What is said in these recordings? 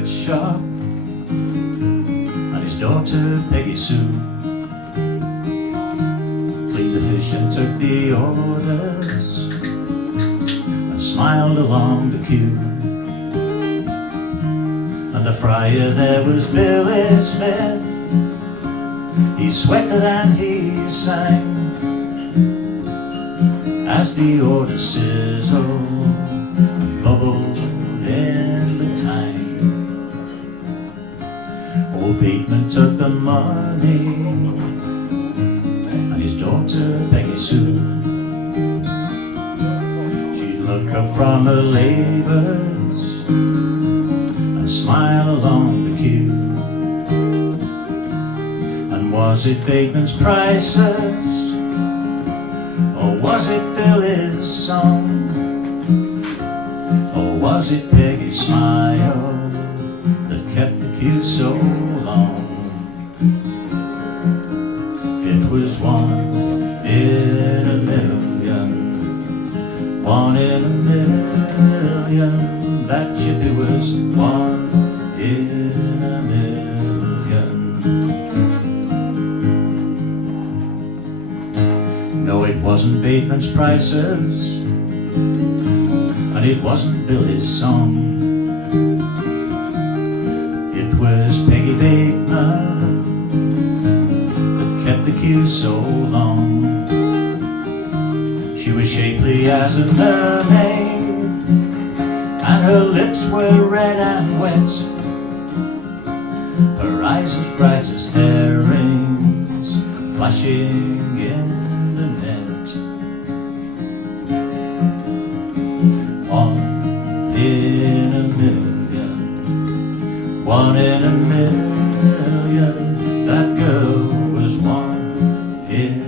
biscuit shop, and his daughter Peggy Sue cleaned the fish and took the orders and smiled along the queue. And the friar there was Billy Smith, he sweated and he sang as the order sizzled and bubbled in the tank. Old Bateman took the money and his daughter Peggy Sue, she'd look up from her labours and smile along the queue. And was it Bateman's prices, or was it Billy's song, or was it Peggy's smile that kept the queue so long? It was 1 in a million, 1 in a million, that chippy was 1 in a million. No, it wasn't Bateman's prices, and it wasn't Billy's song. It was Peggy Bateman that kept the queue so long. She was shapely as a mermaid, and her lips were red and wet, her eyes as bright as herrings flashing in the net. 1 in a million, 1 in a million, that girl was 1 in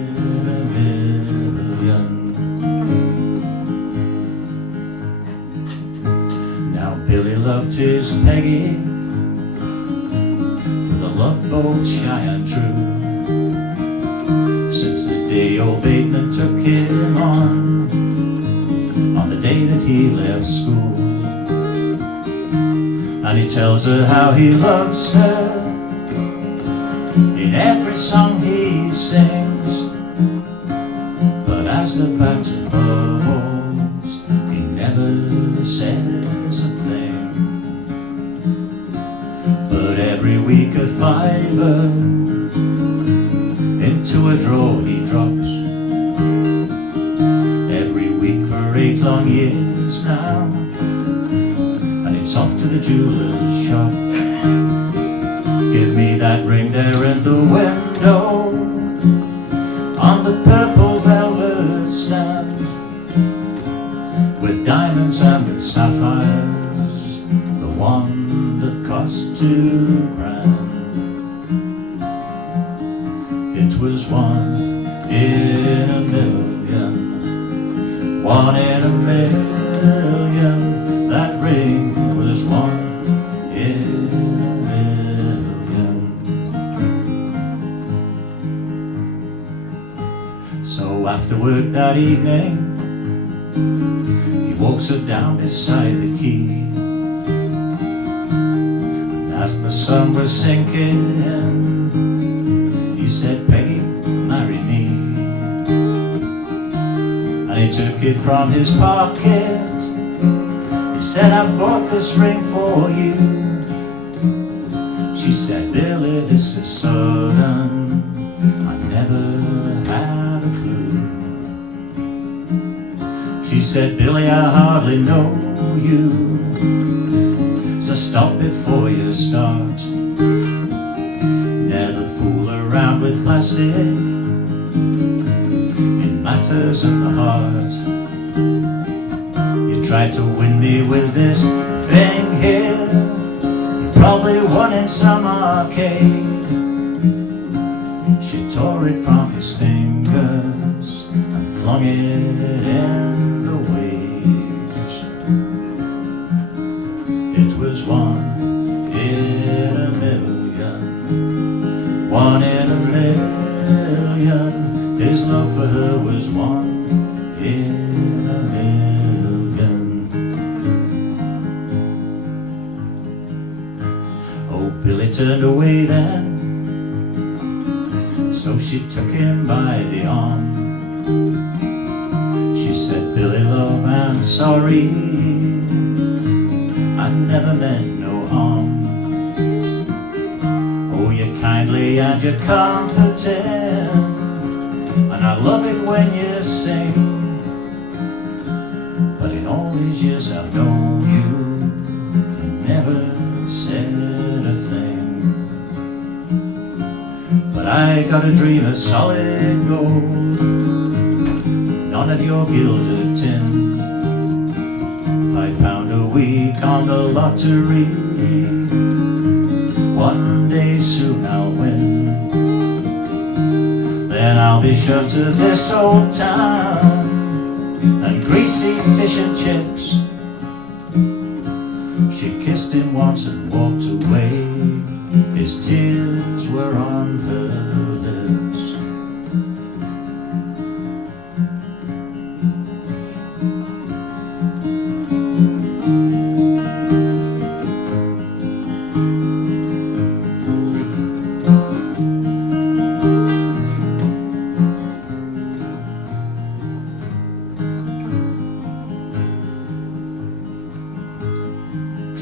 a million. Now Billy loved his Peggy with a love both shy and true, since the day old Bateman took him on the day that he left school. And he tells her how he loves her in every song he sings, but as the battle rolls, he never says a thing. But every week a fiver into a drawer he drops, every week for 8 long years now, and it's off to the jeweller's shop. Give me that ring there in the window on the purple velvet stand, with diamonds and with sapphires, the one that cost $2,000. It was 1 in a million, 1 in a million, that ring was 1 in a million. So after work that evening, he walks her down beside the quay, and as the sun was sinking in, he said, Peggy, marry me. And he took it from his pocket, he said, I bought this ring for you. She said, Billy, this is sudden, I never had a clue. She said, Billy, I hardly know you, so stop before you start. Never fool around with plastic in matters of the heart. You tried to win me with this thing here, you probably won in some arcade. She tore it from his fingers and flung it in the waves. It was 1 in a million, 1 in a million, his love for her was 1 in a million. Oh, Billy turned away then, so she took him by the arm. She said, Billy love, I'm sorry, I never meant no harm. Oh, you're kindly and you're comforting, and I love it when you sing. But in all these years I've known you, you never said a thing. But I got a dream of solid gold, none of your gilded tin. £5 a week on the lottery, one day soon I'll win. Then I'll be shoved to this old town and greasy fish and chips. She kissed him once and walked away, his tears were on her lips.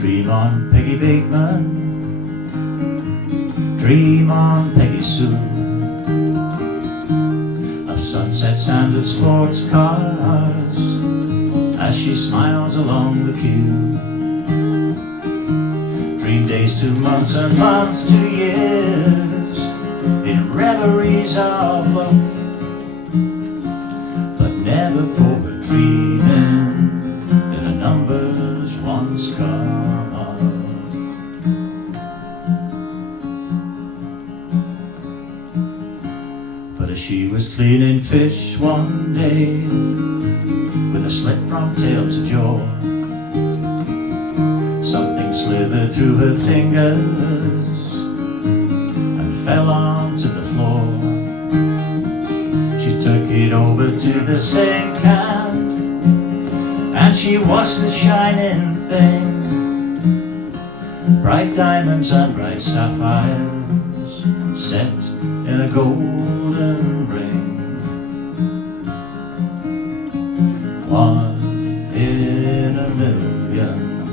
Dream on, Peggy Bateman, dream on, Peggy Sue, of sunsets and of sports cars as she smiles along the queue. Dream days to months and months to years in reveries of luck, but never forward dreaming that the numbers once come up. But as she was cleaning fish one day, with a slit from tail to jaw, something slithered through her fingers and fell onto the floor. She took it over to the sink and she washed the shining thing. Bright diamonds and bright sapphires set in a golden ring. One in a million,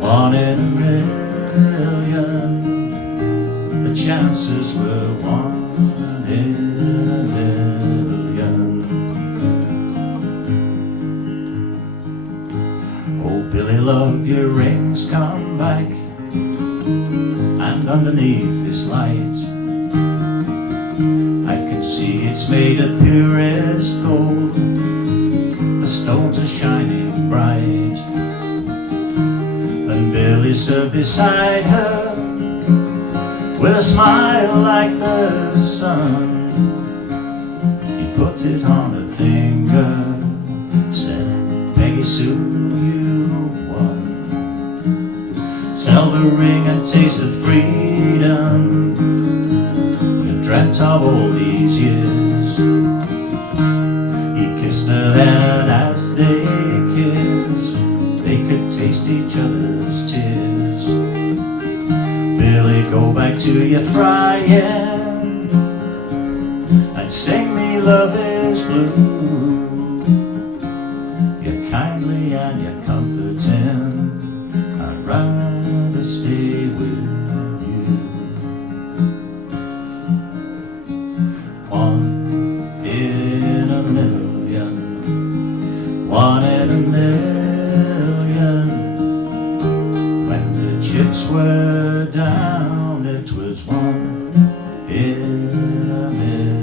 one in a million. The chances were 1 in a million. Oh, Billy love, your rings come back, and underneath this light I can see it's made of purest gold. The stones are shining bright, and Billy stood beside her with a smile like the sun. He put it on her finger, said, Peggy Sue, you've won. Silver ring and taste of freedom you've dreamt of all these years. He kissed her then, as they kissed, they could taste each other's tears. Billy, go back to your frying and sing me Love is Blue. You're kindly and you're comforting, I'd rather stay with you. One in a million, one in a million. When the chips were down, it was 1 in a million.